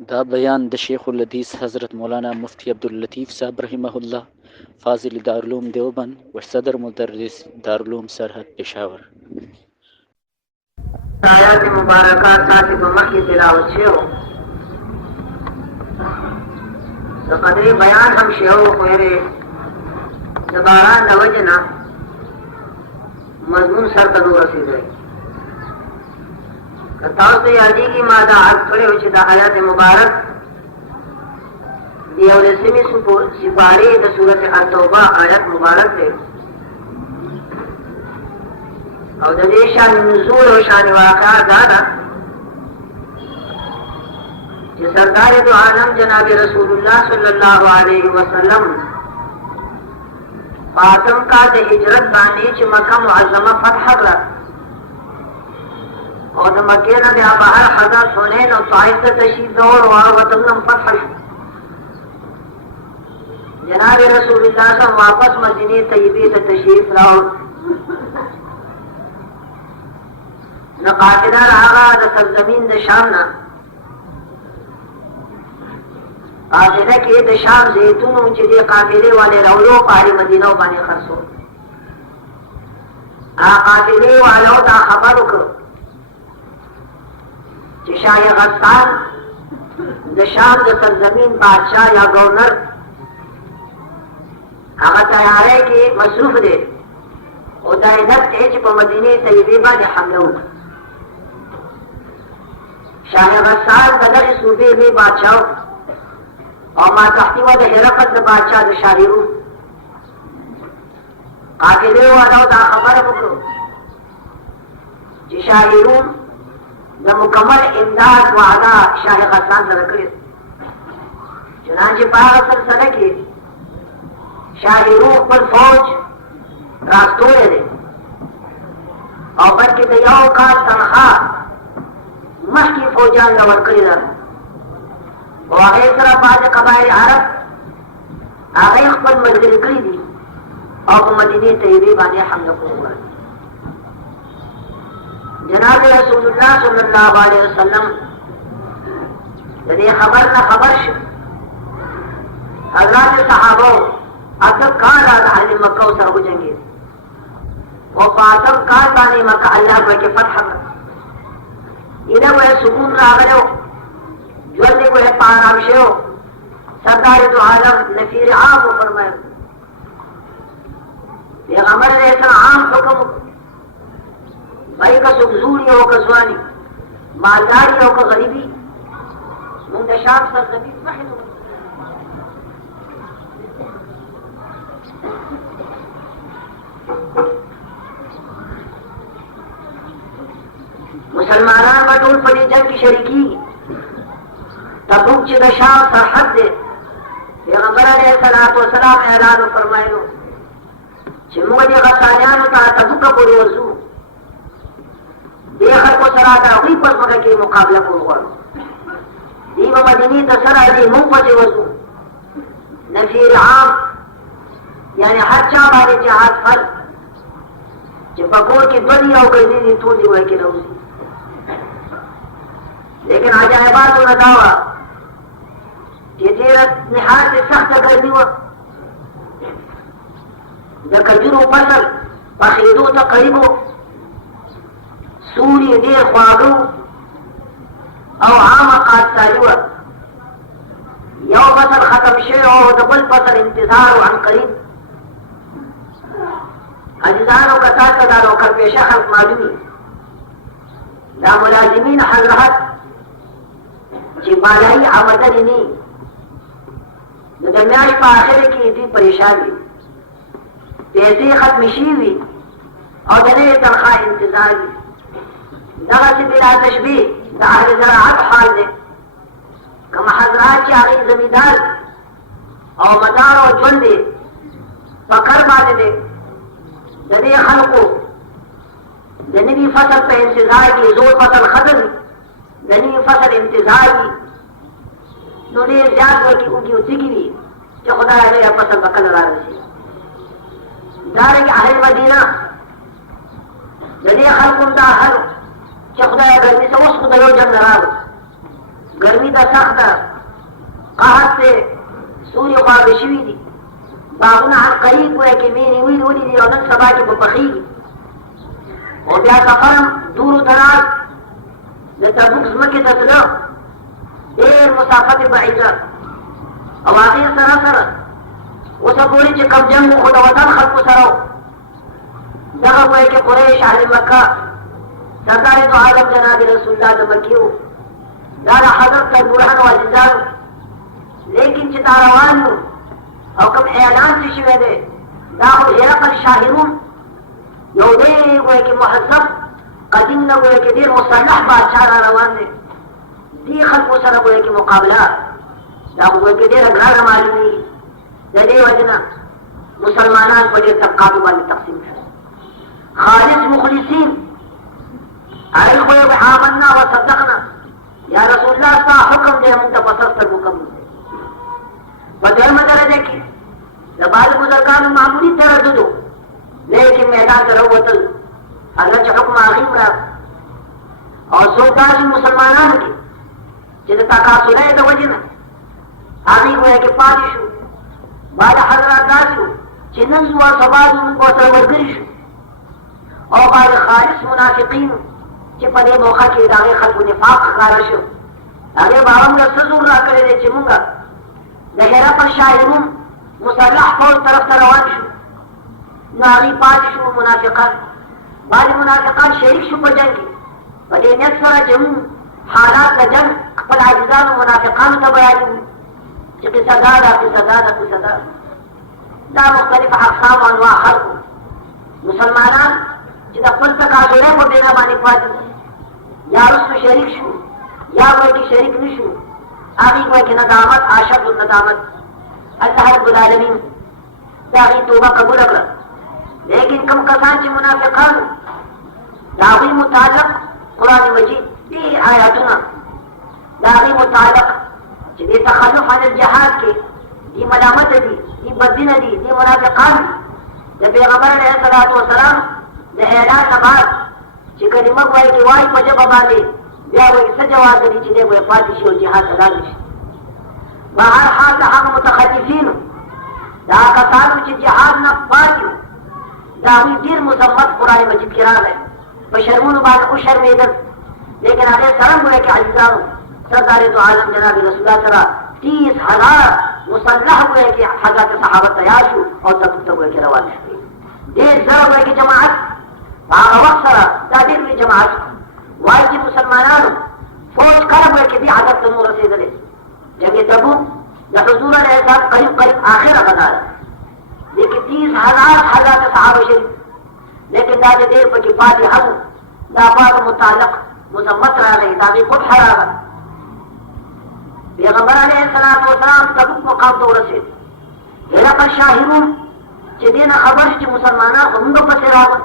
दा बयान द शेखुल हदीस हज़रत मौलाना मुफ्ती अब्दुल लतीफ़ साहब रहिमहुल्लाह फ़ाज़िल दारुल देवबंद व सदर मुदर्रिस दारुल सरहद पेशावर। आयात मुबारकात साथ मक्की तिलावत शेव तो कदरी बयान हम शेव कोरे दोबारा नवजना मजमून सर तदू रसीद है कताव से यादी की मादा आज थोड़े उचित आयात मुबारक दियावलसिमी सिपारी द सूरत अत-तौबा आयत मुबारक है और द शान नुज़ूल और शान वाक़ा दादा कि सरदार दो आलम जनाब रसूलुल्लाह सल्लल्लाहु अलैहि वसल्लम फातिम का द हिजरत बानी च मक्का मुअज़्ज़मा फतह कर और द मक्के न दे बाहर हज़रत हुनैन और ताइफ द तशरीफ दौर और वतन फतह जनाब रसूलुल्लाह से वापस मदीने तैयबे द तशरीफ लाओ न काफिला रहा द सरजमीन द शाम ना काफिला के द शाम जैतून ऊंचे दे काफिले वाले रौलो पारी मदीना बाने खर्चो आ काफिले वालों दा खबर को शाह गस्सान द शाम द सरजमीन बादशाह या गवर्नर आगा तैयार है कि मसरूफ दे उदायनत तेज पर मदीने तैयबे बाने हमले होगा शाह गस्सान बदर सूबे में बादशाह और मातहती व हिरकत बादशाह द शाहिरू काफिले वालों दा खबर को कि शाहिरू द मुकम्मल इमदाद वादा शाह गस्सान से रखे चुनांचे पाग सिलसिले की शाहिरू पर फौज रास्तों दे और बल्कि दयाओं का तनख्वाह मस्की फौजान न वर्करी रहा और आगे तरह बाज कबाइल अरब आगे पर मंजिल करी दी और मदीने तैयबे बाने हमला हुआ जनाब रसूलुल्लाह सल्लल्लाहु अलैहि वसल्लम यदि खबर न खबर हज़रत सहाबा अब तक कहाँ रहा अहले मक्का उस हो जाएंगे और फातिम कहाँ बाने मक्का अल्लाह के फतह कर इन्हें वो सुकून रागले हो जल्दी वो है पाराम से हो सरदार तो आलम नफीर आम हो फरमाए पैगंबर ने ऐसा आम हुक्म भाई का सुखजूरी हो का स्वानी मालदारी हो का गरीबी मुंतशाब सरजमी वहद मुसलमानान बटूल पड़ी जंग की शरीकी तबूक च शाम सरहद दे पैगंबर अलैहिस्सलातु वस्सलाम ऐलान फरमायो चिमुग दे गसानियान ता तबूक पूरी वजू देखर को सरादा हुई पर मगर के मुकाबला को हुआ दीव मदनी दसरा दी मुंह पर वजू नफीर आम यानी हर चा बारे जहाज फल जब बकोर की बनी हो गई दी तो दी वही के रोजी लेकिन आज बात तो बतावा ये तेरह निहार से सख्त गर्मी हुआ जब खजूर फसल पखीदो तो करीबो सूर्य दे ख्वागो और आम आकाश साजुआ यो फसल खत्म शे और डबल फसल इंतजार और अनकरीब अजीजानों का ताकदारों का पेशा खल्क मालूमी ला मुलाजिमीन हजरत बालाई आमदनी नहीं दरमियान आखिर की थी परेशानी पैसे खत्मशी हुई और दने तनख्वाह इंतजार की दगा से बिला तशबी ज़राअत हाल दे कम हजरात चाहे जमींदार और मदार और जुंदे पकड़ मारे दे दने खलको दने भी फसल पे इंतजार की जोर फसल खत्म दनी फसल इंतजार की दोने ज्यादा की उनकी उसी की जो खुदा ने फसल बकल रहा है दारे के अहल मदीना दनी खलकुम दा हल जो खुदा गर्मी से उस खुदा जंग रहा गर्मी दा सख्त قحط से سوري خواږه شوي دي باغونه هر قریب وایي کې مینې ولې دي او نن سبا کې به پخېږي او بیا سفر هم دور و دراز د تبوک ځمکې ته تله ډېر مسافت بعیده او هغې سره سره اوسه پورې چې کوم جنګ خو د وطن خلکو سره و دغه وایي کې قریش اهل مکه سردار دو عالم جناب رسول الله د مکې و دا د حضرت تربورانو عزیزانو لیکن چې دا روان یو او کوم اعلان چې شوی دی دا خو هرقل شاهرون یو ډېر وایي کې مهذب قدیم نه وایي کې ډېر مصلح بادشاه را روان دی دې خلکو سره وایي کې مقابله دا خو وایي کې ډېره ګرانه معلومېږي د دې وجې نه مسلمانان په ډېر طبقاتو باندې تقسیم شول خالص مخلصین هغوی خو یې آمنا وصدقنا یا رسول الله ستا حکم دی موږ ته په سستر مکمل دی په دویمه درجه کې د بعض بزرګانو معمولي تردد و لیکن میدان ته راووتل هغه چې حکم هغې راغی او څوک داسې مسلمانانو کې چې د تکاسلۍ د وجې نه هغې وایي کې پاتې شو بعد حضرات داسې وو چې نن زو سبا زو موږ ورسره ملګري شو او بعض خالص منافقین چې په دې موقع کې د هغې خلکو نفاق ښکاره شو هغې به هغه موږ څه زور را کړی دی چې موږ د هرقل شاهرون مسلح فوج طرف ته روان شو نو هغې پاتې شو منافقان بعضې منافقان شریک شو په جنګ کې په دې نیت سره چې موږ حالات د جنګ خپل عزیزانو منافقانو ته بیانوو چې قصه دا ده قصه دا ده قصه دا دا مختلف اقسام او انواع خلکو مسلمانان چې د خپل تکاسلۍ په بېګه باندې پاتې یا رسو شریک شو یا وایي کې شریک نه شو هغې وایي کې ندامت اشد الندامت الله رب العالمین د هغې توبه قبوله کړه لیکن کوم کسان چې منافقان د هغوی متعلق قرآن مجید ډېر آیاتونه د هغې متعلق چې دې تخلف عن الجهاد کې دي ملامته دي دي بدینه دي دي منافقان د پیغمبر علیه الصلاة وسلام د اعلان نه بعد چې کلمه وایي کې وایي په ژبه باندې بیا وایي څه جواز لري چې دی وایي پاتې شي او جهاد ته لاړ شي په هر حال د هغه متخلفینو د هغه کسانو چې جهاد نه پاتې وو د هغوی ډېر مذمت قرآن مجید کې راغی په شرمونو باندې وشرمېدل لیکن هغې سره هم وایي کې عزیزانو سردار دو عالم جناب رسول الله سره 30,000 مسلح وایي کې حضرت صحابه تیار شو او تبوک ته وایي کې روان شو ډېر زر وایي کې جماعت په هغه وخت سره دا ډېر لوی جماعت وایي چې مسلمانانو فوج کله وایي کې دې هدف ته نو رسېدلی جنګ تبوک د حضور علیه السلام قریب آخره غذا ده لیکن 30,000 حضرات صحابه شریف لیکن دا د ډېر پکې پاتې هم دا بعض متعلق مذمت راغی د هغې قبح راغی پیغمبر علیه السلام تبوک مقام ته ورسېد هرقل شاهرون چې دې نه خبر شو چې مسلمانان خو موږ پسې راغلل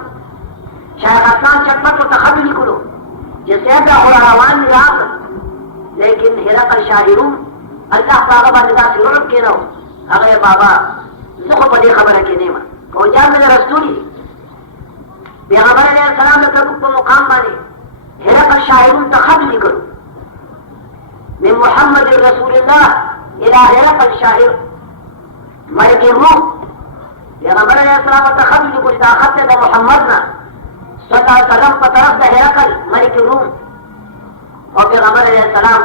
شیخ حسان چټپټ ورته خط لیکلو چې صاحب دا خو روان دي راغلل لیکن هرقل شاهرون الله په هغه باندې داسې لړم کېنو هغه یې بابا زه خو په دې خبره کې نه یم او جان مې رسولي پیغمبر علیه السلام د تبوک په مقام باندې هرقل شاهرون ته خط لیکلو من محمد رسول الله الى هرقل شاهر ملک الروم پیغمبر علیه السلام ته خط لیکلو دا خط د محمد نه صلی الله علیه وسلم په طرف د هرقل ملک الروم او پیغمبر علیه السلام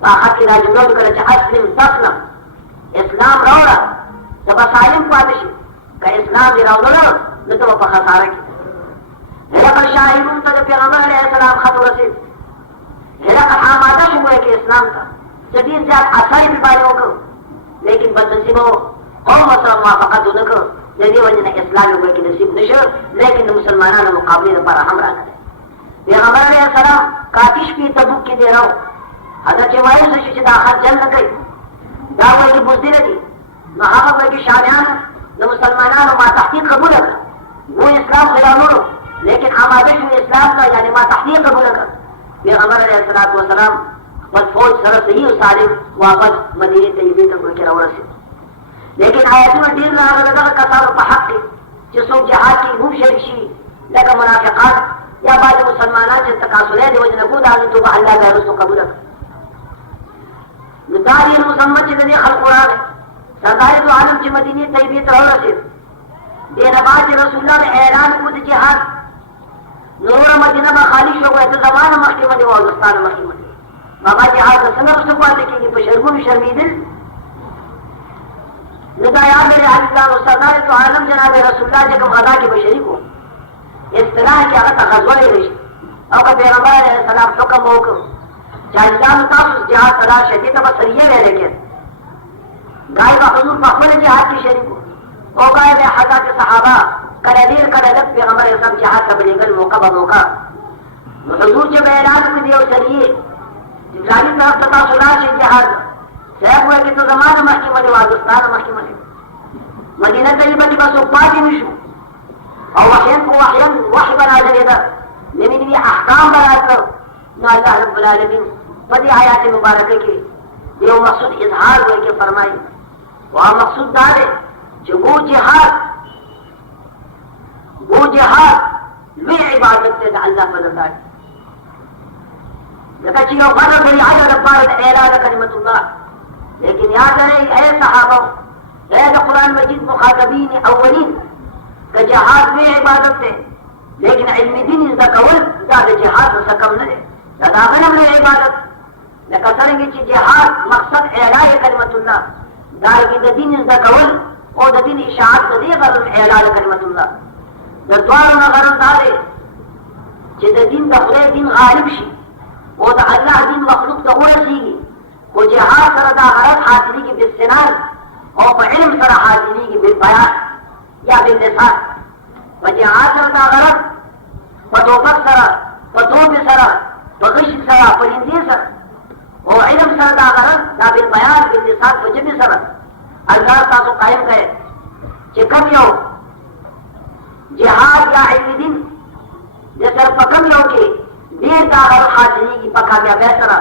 په خط کې دا جمله وکړه چې اسلم تسلم اسلام راوړه ته به سالم پاتې شي که اسلام دې راوړه نو ته به په خساره کې هرقل شاهرون ته د پیغمبر علیه السلام خط ورسېد هرقل آماده شو وایي کې اسلام ته څه ډېر زیات اثر یې باندې وکړ لیکن بدنصیبه و قوم سره موافقت ونه کړ د دې وجې نه اسلام یې وایي کې نصیب نه شو لیکن د مسلمانانو مقابلې لپاره هم راغلی پیغمبر علیه السلام کافي شپې تبوک کې دی راو حضرت چې وایي شي چې دا خط جنګ نه کوي دا وایي کې بزدله دي نو هغه وایي کې شاهیان د مسلمانانو ما تحقیق قبوله کړه وہ اسلام خلانونو لیکن آماده شو اسلام ته یعنې ما تحقیق قبوله کړه پیغمبر علیه الصلاة والسلام خپل فوج سره صحیح او سالم واپس مدینې طیبې ته کې راورسېد لیکن آیتونه ډېر راغلي د دغه کسانو په حق کې چې څوک جهاد کې هم شریک شي لکه منافقان یا بعض مسلمانان چې تکاسلۍ د وجې نه کو د هغې توبه الله بیا وروستو قبوله کړه نداري المسمى جدني خلق قرآن सरदार तो आलम की मदीने तैयबे तो रसीद बेनवाज रसूल ने ऐलान को जिहाद नूर मदीना में खाली हो गए तो जमान मक्के में वो हिंदुस्तान मक्के में बाबा जिहाद संग उसको बात देखेंगे तो शर्मो शर्मीदिल निदाया मेरे अल्लाह और सरदार तो आलम जनाब रसूलुल्लाह के अदा के बशरी को इस तरह के अगर तखज़ुल है और का पैगंबर सलाम हुक्म हो जान तास जिहाद सदा शदीद बसरिये है लेकिन गाय का हुजूर फखर जिहाद की शरीक हो गाय में हज़ा के सहाबा करेदिल करेदत पैगंबर सब जिहाद का बलेगल मौका बमौका हुजूर जब ऐलान कर दिया चलिए इब्राहिम तरफ तथा सुना से जिहाद सहब हुआ कि तो ज़माना मक्की में वादस्तान मक्की में मदीना तैयबा की बस उपाधि मिशु और वहयन को वहयन वही बना देगा लेकिन ये अहकाम बनाकर ना अल्लाह रब्बुल आलमीन बड़ी आयत मुबारक के ये मकसद इजहार हुए के फरमाई वह मकसद दार है जो वो जिहाद वे इबादत से अल्लाह फजलदार लगा चियो बना गई आया रब्बार ऐलान कलिमतुल्लाह लेकिन याद रहे ऐ सहाबा ऐ कुरान मजीद मुखातबीन अव्वलीन का जिहाद में इबादत है लेकिन इल्म दीन इसका कवल ज्यादा जिहाद से कम न है ज्यादा गनम में इबादत न कसरेंगे कि जिहाद मकसद ऐलान कलिमतुल्लाह दार की दीन इसका कवल और दीन इशाअत दे गरम ऐलान कलिमतुल्लाह दरद्वार न गरम दारे कि दीन का खुले दिन गालिब शी और अल्लाह दिन मखलूक तो हो रसीगी वो जिहाद सरदा हरत हाजिरी की बिस्नान और इल्म सर हाजिरी की बिलबयान या बिल्लिसान वजिहाद सरदा हरत पतोबक सर पतोब सर बगिश सर परिंदे सर और इल्म सरदा हरत या बिलबयान बिल्लिसान वजब सर अल्लाह ताला कायम करे कि कम यो जिहाद या इल्म दिन जैसे पकम यो के देर दागर हाजिरी की पका गया बेहतरा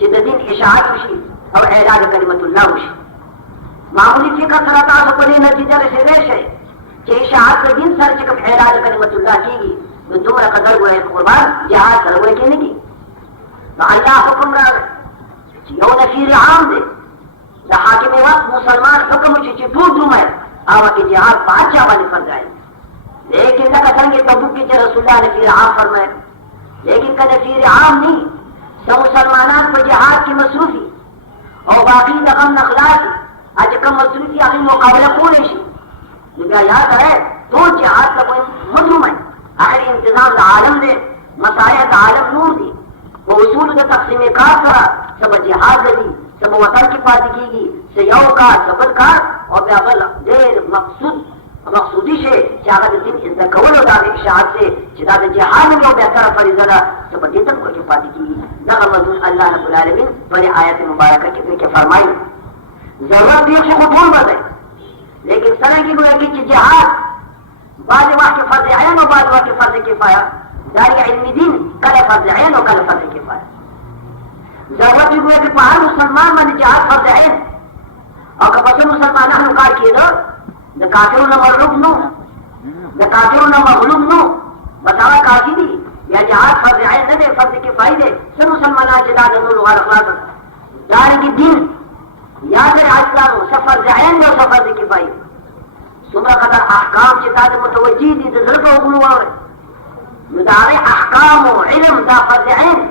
जिद्दीन इशाअत हुई और ऐलान कलिमतुल्लाह हुई मामूली फिक्र सरता से बड़ी नतीजा से रेश है कि इशाअत के दिन सर चिकम ऐलान कलिमतुल्लाह कीगी तो तुम्हारा कदर हुए कुर्बान जिहाद कर हुए कि नहीं तो अल्लाह हुक्म रहा यो नफीर आम दे हाकिम वक्त मुसलमान हुक्म उची दूर दूर है आवा की जिहाद बादशाह वाली फर्ज आए लेकिन न कहेंगे तबुक के रसूलुल्लाह ने फिर आम फरमाए लेकिन का नफीर आम नहीं सब मुसलमान पर जिहाद की मसरूफी और बाकी रकम नखलास आज कम मसरूफी अभी मुकाबला कौन है याद है तो जिहाद का कोई मजलूम है आखिर इंतजाम आलम दे मसायत आलम नूर दी वो उसूल के तकसीम कार करा सब जिहाद दी सब वतन की पार्टी कीगी सयाओ का सबल का और बेअल देर मकसूदी से चाहत दिन इसका कवल होता है इशाअत से जिहाद जिहाद में वो बेहतर फरीज़ा सब दिन को जो पार्टी की ना मजून अल्लाह रब्बुल आलमीन बड़े आयत मुबारक के फरमाई जरूरत भी से खुद बात है लेकिन सने की गोया की जिहाद बाद वाक़ फर्ज आयन और बाद वाक़ फर्ज किफाया दारी इल्म दीन कल फर्ज आयन और कल फर्ज किफाया जरूरत भी गोया कि पहाड़ मुसलमान मन जिहाद फर्ज आयन और कब मुसलमान हम कार किए दो न काफिर न मगलूब नो न काफिर न मगलूब नो बतावा काफी दी या जिहाद फर्ज आयन न दे फर्ज किफाई दे सब मुसलमान जिहाद नो लगा रखला दारी की दीन याद है आज का सफर जायन न सफर किफाई सुबह कदर अहकाम चिताद मुतवज्जी दी ज़रूरत हुआ है मुदारे अहकाम और इल्म दा फर्ज आयन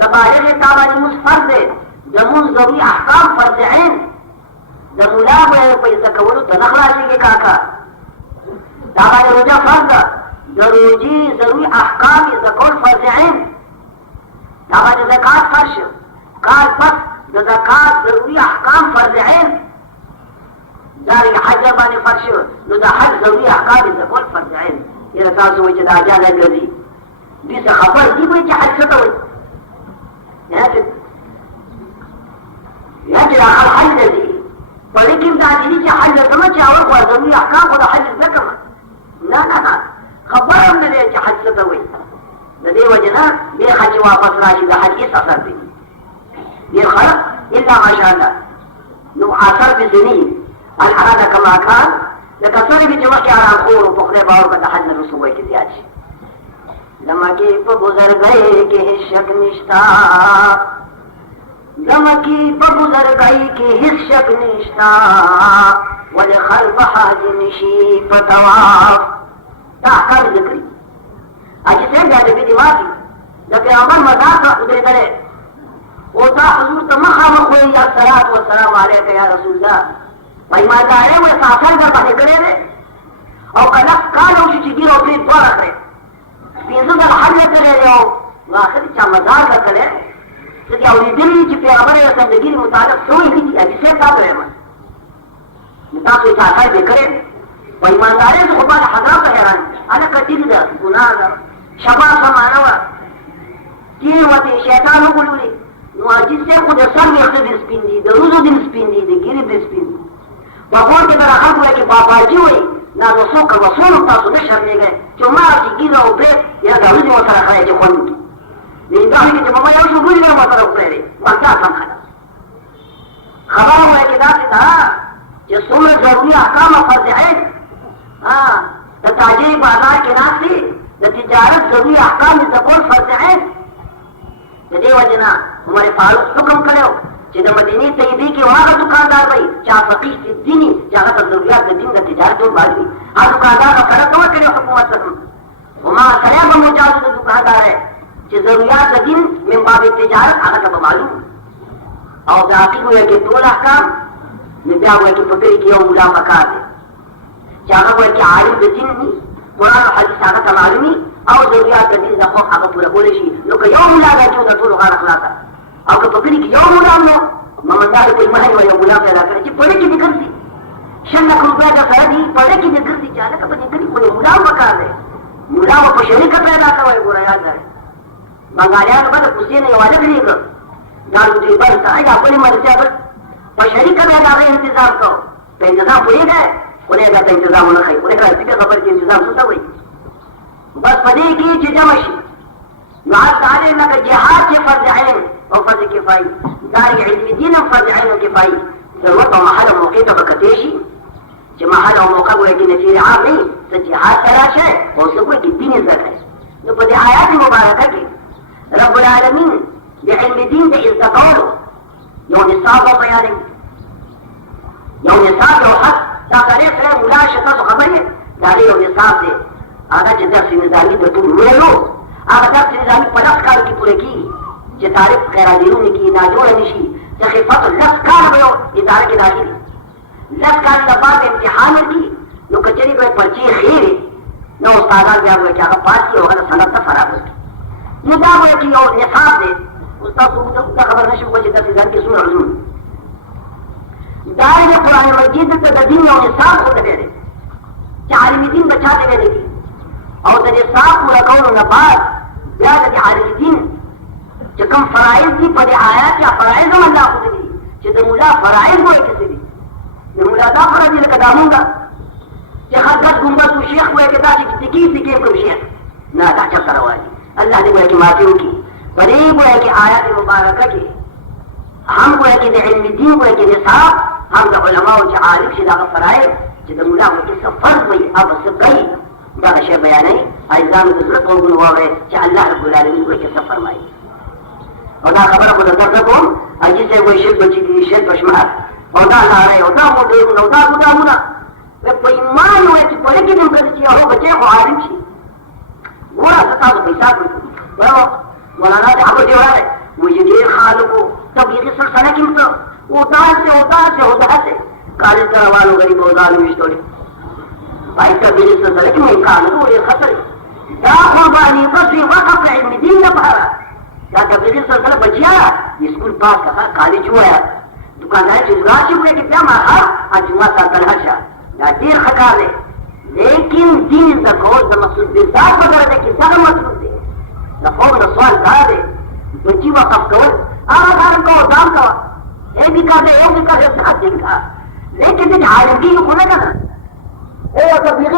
तबायर ताबानी मुस्फर्द जमून जरूरी अहकाम फर्ज आयन जमुला में पैसा कवलो तनखला के काका ताबानी रोजा फर्ज जरूरी जरूरी अहकाम ज़कौल फर्ज आयन ताबानी ज़कात फर्ज कार फर्ज ज़कात जरूरी अहकाम फर्ज आयन दारी हज बाने फर्ज नुदा हज जरूरी अहकाम ज़कौल फर्ज आयन ये रकास हो जदा जाने लगी दिस खबर दी कोई हज से तो या जो हज लगी लेकिन दादी की हज समझ और को जरूरी अहकाम और हज ज़कम ना खबर हमने ले हज से तो नदे वजना ये हज वापस राशि हज इस असर भी ये खलक इल्ला माशाअल्लाह नो आसर बिज़नी अलहराना कमा खान लकसर भी जमा के आराम को पकड़े बार का हज न रसूल के दिया लम्हा के गुजर गए के शक निष्ठा दमकी बगुजर गई की हिस्सक निष्ठा वल खल्फ हाजी निशी पतवाफ ताकत जिक्री आज से जाते भी दिमागी जब अमन मजाक का उदय करे होता हुजूर तमखा मखोई या सलात व सलाम अलैका या रसूलल्लाह भाई माता है वो सासर का बात करे रे और कनक का लोग चिगिरो पे द्वारा करे पीछे का हल करे रे वो आखिर चा मजाक का करे तो क्या उन्हें दिल्ली चिपे हमारे जिंदगी मुताबिक सोई नहीं है जिसे का करे मुता तो सासर पे करे भाई ईमानदारी से खुदा हजार का हैरान अरे कटिंग दा गुनाह दा शबा समानवा की वती शैतान को लूली मुआजिज से खुद सब में दिन स्पिंदी दरूज दिन स्पिंदी दे गिरी दिन स्पिंदी बाबू के तरह हम हुए कि बाबा जी हुई ना रसों का वसूल होता सुबह शर्मे गए जो माँ की गिरा ऊपरे या दारू जो होता रखा है जो कौन की लेकिन दारू की जो मम्मा यार शुरू ही नहीं होता ऊपरे रे वार्ता संखाना खबर हुआ कि दास था जो सुन जरूरी अहकाम फर्ज है हाँ तो ताजे बाजार के नाम से तो तिजारत जरूरी अहकाम में सपोर्ट फर्ज है यदि वजना हमारे फारूक हुक्म करे जिधर मदीनी तैयबी के वहां का दुकानदार भाई चाह फकीह सिद्दीनी जहां तक जरूरियात का दिन का तिजारत हो बाजी हाँ दुकानदार का फर्क हुआ करे हुकूमत से वहां करे हम मुजाहिद तो दुकानदार है जो जरूरियात का दिन में बाब तिजारत आगे का मालूम और जाती हुए कि दो अहकाम में क्या हुआ कि पकड़ी की मुला पका दे चाहा हुआ कि आलिम दिन नहीं कुरान और हदीस आगे का मालूमी और जरूरियात का दिन दफा आगे पूरा बोले शी लोग यौम मुला गए जो तो लोग रखलाता और पकड़ी की यौम मुला लो ममदार कोई महल वो मुला पैदा करे जी पढ़े की निकलती शनक रुपया का फैदी पढ़े की निकलती चाहे का बनी करी कोई मुला पका दे मुला वो पशेरी का पैदा का वो बुरा याद करे बंगालिया के बाद कुछ नहीं वाले नहीं कर दारू की बरता है अपनी मर्जी पर पशेरी का पैदा का इंतजाम करो तो इंतजाम हो गए उन्हें का इंतजाम होना खाई उन्हें का इसी का खबर के इंतजाम होता हुई बस पढ़े की जिजामशी ना सारे ना जिहाद के फर्ज आइन और फर्ज किफाई दारी इल्मी दीन फर्ज आइन और किफाई जरूरत और महल और मौके तो बकतेशी जो महल और मौका हुए कि नसीर आम नहीं तो जिहाद तलाश है और उसको कोई कितनी इज्जत है तो पदे आयात मुबारक है कि रब्बुल आलमीन बिइल्मी दीन के इज्जत और यौम निसाब और बयान यौम निसाब और हक ताकरे से मुलाशता तो खबर है दारी और निसाब से आधा जिधर से निजामी तो तुम ले लो आधा से निजामी 50 साल की पूरे की जो तारीफ खैराजीरों ने की नाजोर निशी तखिफत लस्कार गयो इदारे के दाखिल लस्कार का बाद इम्तिहान की नो कचेरी को पर्ची खीर नो उस्तादा क्या हुआ क्या पास की होगा तो सनत का फराब होगी ये क्या हुआ कि और निसाब दे उस्ताद को उसका खबर नशे को जिधर से जान के सुन अर्जुन दार में कुरान मजीद के दिन और निसाब को दे दे चालीमी दिन बचा दे देगी और तेरे साफ पूरा कौन ना बात याद है आलिम दिन जो कम फराइज की पदे आया क्या फराइज हम अल्लाह खुद नहीं जो मुला फराइज हुए किसी भी मुला दा फराइज ने कदामूंगा जो हजरत गुंबा तू शेख हुए के दादी किसी की सिके को शेख ना दा चल करवाई अल्लाह ने बोला कि माफी की बड़ी बोला कि आयत मुबारक की हम बोला कि इल्म दीन बोला कि निसाब हम तो उलमा और आलिम से दा फराइज जो मुला को किस फर्ज हुई अब सब गई दा शे बयान है अइजाम हजरत को गुनवा है कि अल्लाह रब्बुल आलमीन को किस फरमाई और ना खबर को दर्द को अजी से कोई शेख बची की शेख बशमार और ना ला रहे होता वो दे होता होता होता वे कोई मान हुए कि पढ़े की दिन कर दिया हो बच्चे को आलिम छी पूरा सता तो पैसा को मौलाना ने आपको दिया है मुझे ये खाल को तब ये सना की तो होता से काले तरह वालों गरीब और जालिम स्टोरी भाई कभी से सर कि मैं कान को ये खतर या कुर्बानी बस ये वक्त का इल्म दीन का भारा या तबलीग सरकार बचिया स्कूल पास का कॉलेज हुआ है दुकानदार की राशि हुए कि क्या मारा आज जुमा का तलहशा या देर खका ले लेकिन दीन द कोर्स द मसूद बिजात वगैरह दे कि ज्यादा मसरूफ दे द फौज द सवाल का दे बच्ची वक़्त कवर आधार को दाम का एक भी का दे हाथ का लेकिन दिन आलमगी को खोलेगा ना ए तबलीग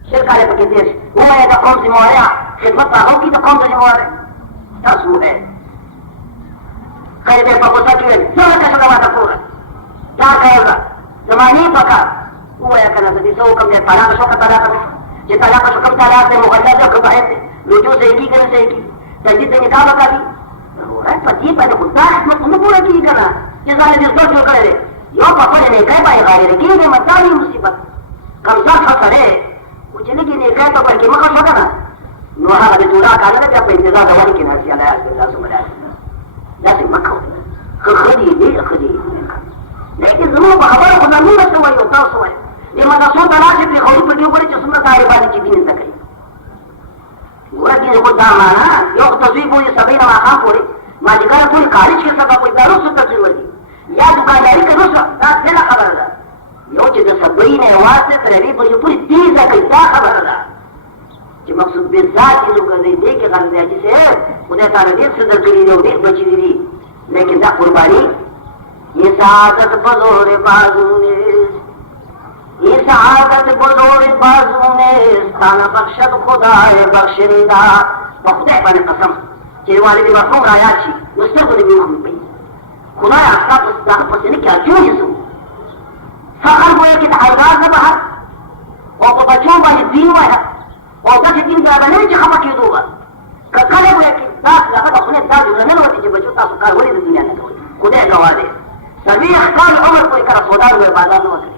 सरकार के देश वो है द कौन सी मोहरा खिदमत का होगी तो कौन सी मोहरा तस्वीर है कई देर पर गुस्सा किए जो है कैसा दवा पूरा क्या कहेगा जमानी पका वो है कहना सदी सो कम ने ताला शो का ताला का ये ताला का कम ताला से मुगद्दा से कबाए से रुजू से एक ही करे से एक ही तजदीद निकाह बता दी पति पहले खुदा तुम पूरा की करना ये साले जिस दो जो करे यो पापा ने कह पाए गाड़ी रे की ने मत नहीं मुसीबत कम सा फसरे कुछ नहीं की ने कह तो पर की मका सका ना नोहा अभी दूरा काने ने जब इंतजार दवानी की नसी आला है सुबह जैसे मक्खो खदी दे खदी लेकिन जरूर खबर खुदा नहीं बस वही होता सो है ये मना सो तलाश पे खोई पे ऊपर चश्मा का बात की भी नहीं सके वो की को दामाना यो तस्वीर पूरी सभी ना आखा पूरी माजिका पूरी कालिश के सब कोई दारू से तस्वीर वाली या दुकानदारी करो सब तेरा खबर है यो चीज सभी ने आवाज से तेरी पूरी तीज है क्या खबर है जो मकसूद बेजात की जो कर रही दे के कर दिया जिसे उन्हें तारे दिल से दर करी दे बची दी लेकिन ना कुर्बानी ये सादत बजोरे बाजू ने ये सादत बजोरे बाजू ने स्थान बख्शत खुदा बख्शेदा तो खुदा बने कसम ये वाले भी बातों राया छी उससे कोई भी हम पे खुदा आपका पुस्तक पसंद क्या क्यों ये सो फखर हुए कि आवाज न बाहर और बच्चों का दीन हुआ है और जैसे दिन का बने जो खबर क्यों दूंगा कखले हुए कि दास लगा तो अपने दास रहने वाले जो बच्चों का सुकार हो रही दुनिया में खुदा गवा दे सभी अखबार उम्र कोई करा सौदा हुए बाजार में